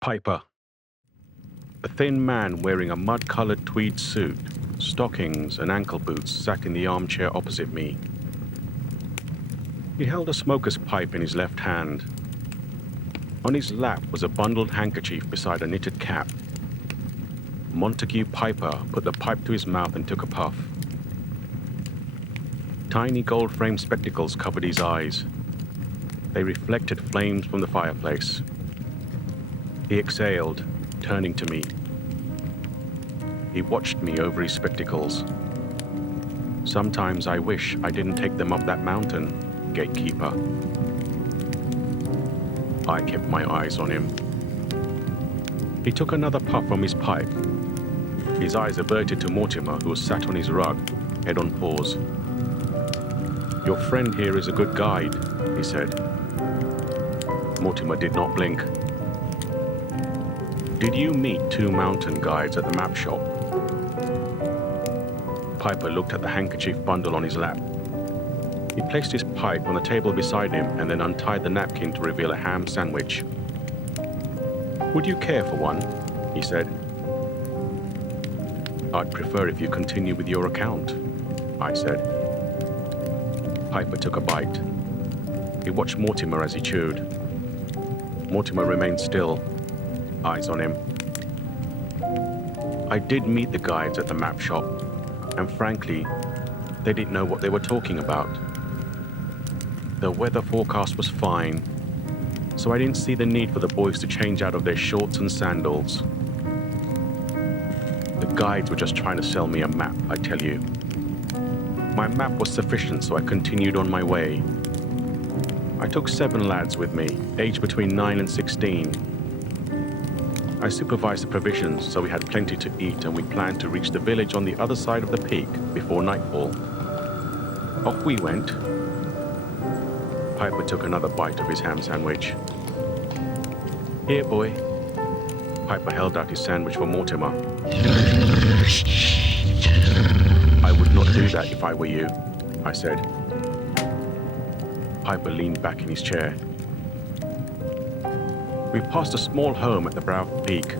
Piper. A thin man wearing a mud-colored tweed suit, stockings and ankle boots sat in the armchair opposite me. He held a smoker's pipe in his left hand. On his lap was a bundled handkerchief beside a knitted cap. Montague Piper put the pipe to his mouth and took a puff. Tiny gold-framed spectacles covered his eyes. They reflected flames from the fireplace. He exhaled, turning to me. He watched me over his spectacles. Sometimes I wish I didn't take them up that mountain, gatekeeper. I kept my eyes on him. He took another puff from his pipe. His eyes averted to Mortimer, who sat on his rug, head on paws. "Your friend here is a good guide," he said. Mortimer did not blink. "Did you meet two mountain guides at the map shop?" Piper looked at the handkerchief bundle on his lap. He placed his pipe on the table beside him and then untied the napkin to reveal a ham sandwich. "Would you care for one?" he said. "I'd prefer if you continue with your account," I said. Piper took a bite. He watched Mortimer as he chewed. Mortimer remained still, eyes on him. I did meet the guides at the map shop, and frankly, they didn't know what they were talking about. The weather forecast was fine, so I didn't see the need for the boys to change out of their shorts and sandals. The guides were just trying to sell me a map, I tell you. My map was sufficient, so I continued on my way. I took 7 lads with me, aged between 9 and 16. I supervised the provisions, so we had plenty to eat, and we planned to reach the village on the other side of the peak before nightfall. Off we went. Piper took another bite of his ham sandwich. "Here, boy." Piper held out his sandwich for Mortimer. "I would not do that if I were you," I said. Piper leaned back in his chair. We passed a small home at the brow of the peak.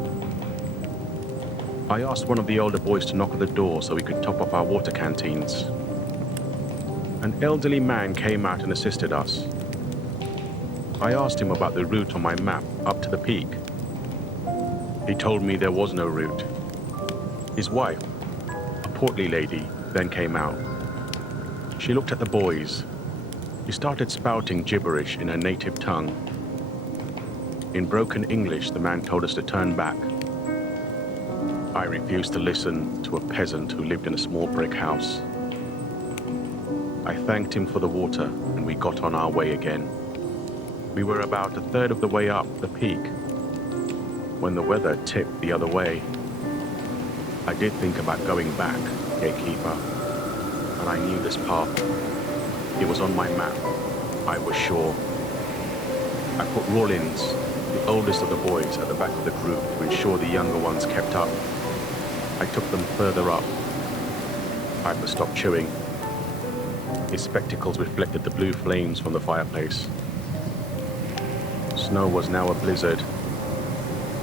I asked one of the older boys to knock at the door so we could top up our water canteens. An elderly man came out and assisted us. I asked him about the route on my map up to the peak. He told me there was no route. His wife, a portly lady, then came out. She looked at the boys. She started spouting gibberish in her native tongue. In broken English, the man told us to turn back. I refused to listen to a peasant who lived in a small brick house. I thanked him for the water, and we got on our way again. We were about a third of the way up the peak when the weather tipped the other way. I did think about going back, gatekeeper, and I knew this path. It was on my map. I was sure. I put Rawlins, the oldest of the boys, at the back of the group to ensure the younger ones kept up. I took them further up. Piper stopped chewing. His spectacles reflected the blue flames from the fireplace. Snow was now a blizzard.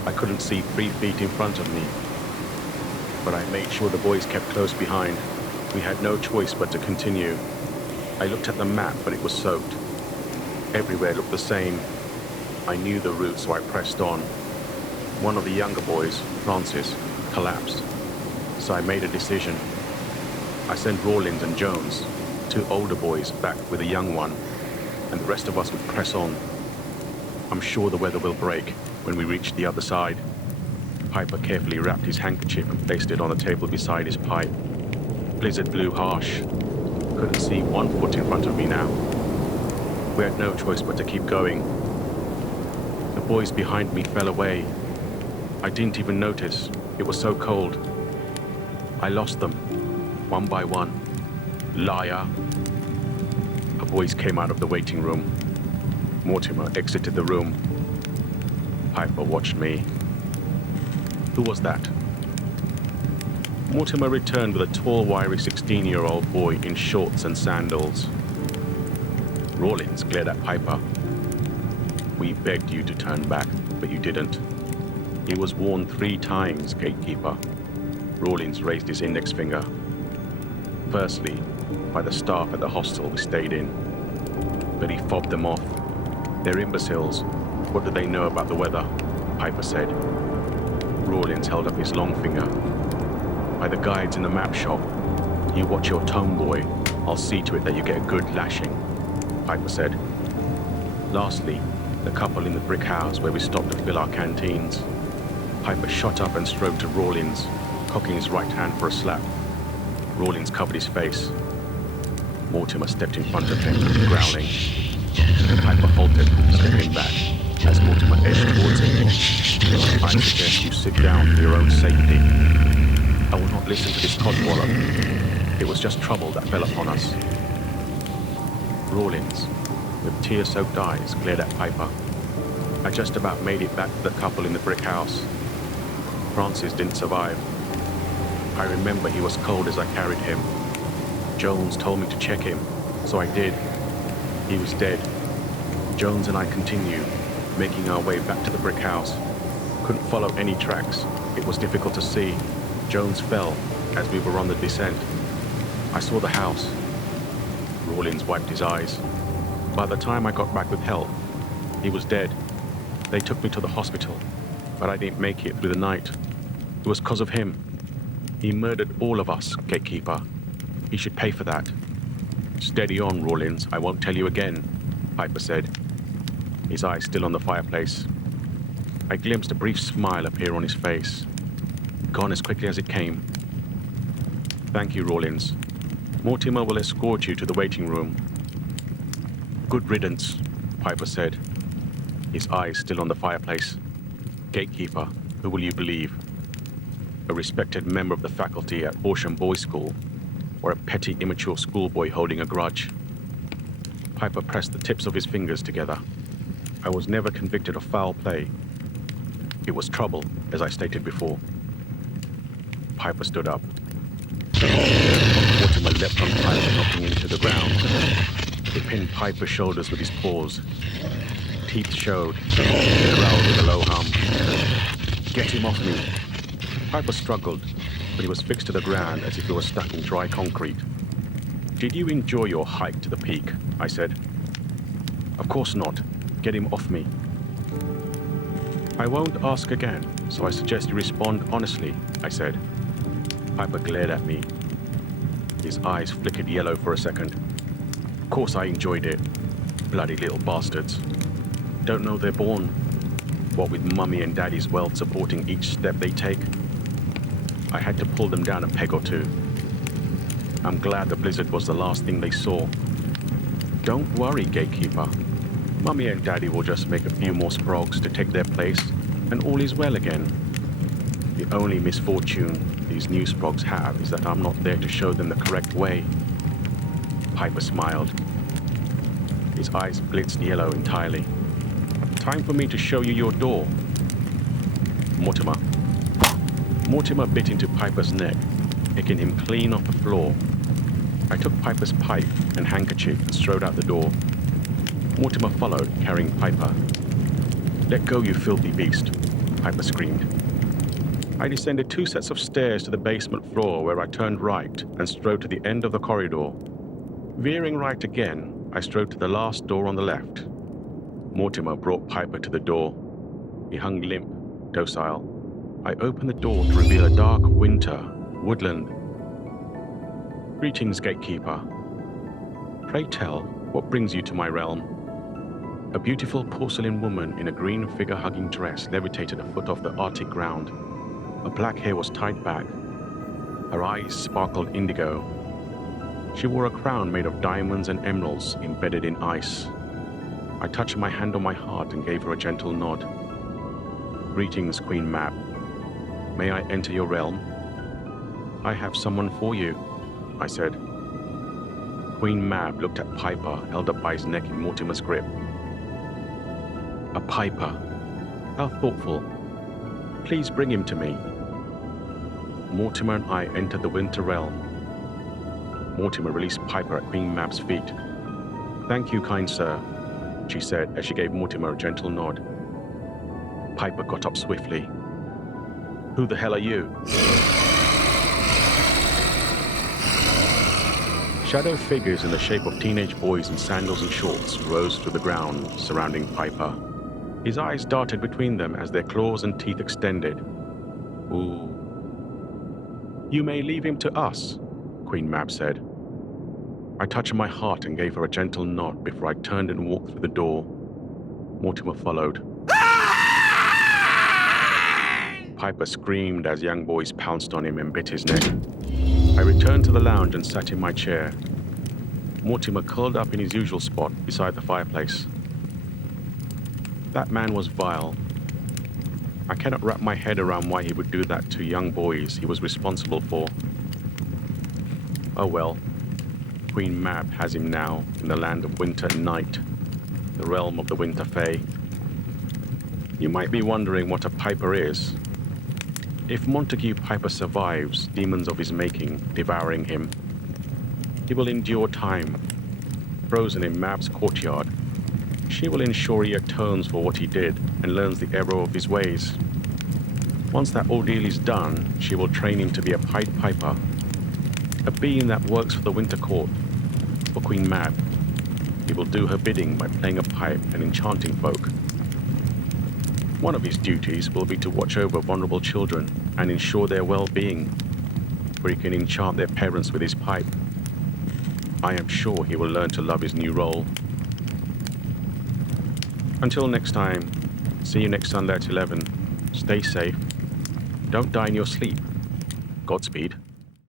I couldn't see 3 feet in front of me, but I made sure the boys kept close behind. We had no choice but to continue. I looked at the map, but it was soaked. Everywhere looked the same. I knew the route, so I pressed on. One of the younger boys, Francis, collapsed, so I made a decision. I sent Rawlins and Jones, 2 older boys, back with a young one, and the rest of us would press on. I'm sure the weather will break when we reach the other side. Piper carefully wrapped his handkerchief and placed it on the table beside his pipe. Blizzard blew harsh. Couldn't see 1 foot in front of me now. We had no choice but to keep going. The boys behind me fell away. I didn't even notice. It was so cold. I lost them, one by one. Liar. A voice came out of the waiting room. Mortimer exited the room. Piper watched me. Who was that? Mortimer returned with a tall, wiry 16-year-old boy in shorts and sandals. Rawlins glared at Piper. "We begged you to turn back, but you didn't. He was warned 3 times, gatekeeper. Rawlins raised his index finger. Firstly, by the staff at the hostel we stayed in. But he fobbed them off. They're imbeciles. What do they know about the weather? Piper said. Rawlins held up his long finger. By the guides in the map shop. You watch your tone, boy. I'll see to it that you get a good lashing, Piper said. Lastly, the couple in the brick house where we stopped to fill our canteens. Piper shot up and strode to Rawlins, cocking his right hand for a slap. Rawlins covered his face. Mortimer stepped in front of him, growling. Piper halted, stepping back, as Mortimer edged towards him. I suggest you sit down for your own safety. I will not listen to this codswallop. It was just trouble that fell upon us. Rawlins, with tear-soaked eyes, glared at Piper. I just about made it back to the couple in the brick house. Francis didn't survive. I remember he was cold as I carried him. Jones told me to check him, so I did. He was dead. Jones and I continued, making our way back to the brick house. Couldn't follow any tracks. It was difficult to see. Jones fell as we were on the descent. I saw the house. Rawlins wiped his eyes. By the time I got back with help, he was dead. They took me to the hospital, but I didn't make it through the night. It was because of him. He murdered all of us, gatekeeper. He should pay for that. Steady on, Rawlins. I won't tell you again, Piper said, his eyes still on the fireplace. I glimpsed a brief smile appear on his face, gone as quickly as it came. Thank you, Rawlins. Mortimer will escort you to the waiting room. Good riddance, Piper said, his eyes still on the fireplace. Gatekeeper, who will you believe? A respected member of the faculty at Horsham Boys' School, or a petty immature schoolboy holding a grudge? Piper pressed the tips of his fingers together. I was never convicted of foul play. It was trouble, as I stated before. Piper stood up. Mortimer leapt on Piper, knocking him to the ground. He pinned Piper's shoulders with his paws. Teeth showed. He growled with a low hum. Get him off me. Piper struggled, but he was fixed to the ground as if he was stuck in dry concrete. Did you enjoy your hike to the peak? I said. Of course not. Get him off me. I won't ask again, so I suggest you respond honestly, I said. Piper glared at me. His eyes flickered yellow for a second. Of course I enjoyed it. Bloody little bastards. Don't know they're born. What with Mummy and Daddy's wealth supporting each step they take. I had to pull them down a peg or two. I'm glad the blizzard was the last thing they saw. Don't worry, gatekeeper. Mummy and Daddy will just make a few more sprogs to take their place, and all is well again. The only misfortune these new sprogs have is that I'm not there to show them the correct way. Piper smiled. His eyes blitzed yellow entirely. Time for me to show you your door. Mortimer. Mortimer bit into Piper's neck, picking him clean off the floor. I took Piper's pipe and handkerchief and strode out the door. Mortimer followed, carrying Piper. Let go, you filthy beast, Piper screamed. I descended 2 sets of stairs to the basement floor where I turned right and strode to the end of the corridor. Veering right again, I strode to the last door on the left. Mortimer brought Piper to the door. He hung limp, docile. I opened the door to reveal a dark winter woodland. Greetings, gatekeeper. Pray tell, what brings you to my realm? A beautiful porcelain woman in a green figure-hugging dress levitated a foot off the Arctic ground. Her black hair was tied back. Her eyes sparkled indigo. She wore a crown made of diamonds and emeralds embedded in ice. I touched my hand on my heart and gave her a gentle nod. Greetings, Queen Mab. May I enter your realm? I have someone for you, I said. Queen Mab looked at Piper, held up by his neck in Mortimer's grip. A Piper. How thoughtful. Please bring him to me. Mortimer and I entered the winter realm. Mortimer released Piper at Queen Mab's feet. Thank you, kind sir, she said as she gave Mortimer a gentle nod. Piper got up swiftly. Who the hell are you? Shadow figures in the shape of teenage boys in sandals and shorts rose through the ground surrounding Piper. His eyes darted between them as their claws and teeth extended. Ooh. You may leave him to us, Queen Mab said. I touched my heart and gave her a gentle nod before I turned and walked through the door. Mortimer followed. Piper screamed as young boys pounced on him and bit his neck. I returned to the lounge and sat in my chair. Mortimer curled up in his usual spot beside the fireplace. That man was vile. I cannot wrap my head around why he would do that to young boys he was responsible for. Oh well, Queen Mab has him now in the land of winter and night, the realm of the Winter Fae. You might be wondering what a Piper is. If Montague Piper survives demons of his making devouring him, he will endure time, frozen in Mab's courtyard. She will ensure he atones for what he did and learns the error of his ways. Once that ordeal is done, she will train him to be a Pied Piper, a being that works for the Winter Court, for Queen Mab. He will do her bidding by playing a pipe and enchanting folk. One of his duties will be to watch over vulnerable children and ensure their well-being, for he can enchant their parents with his pipe. I am sure he will learn to love his new role. Until next time, see you next Sunday at 11. Stay safe. Don't die in your sleep. Godspeed.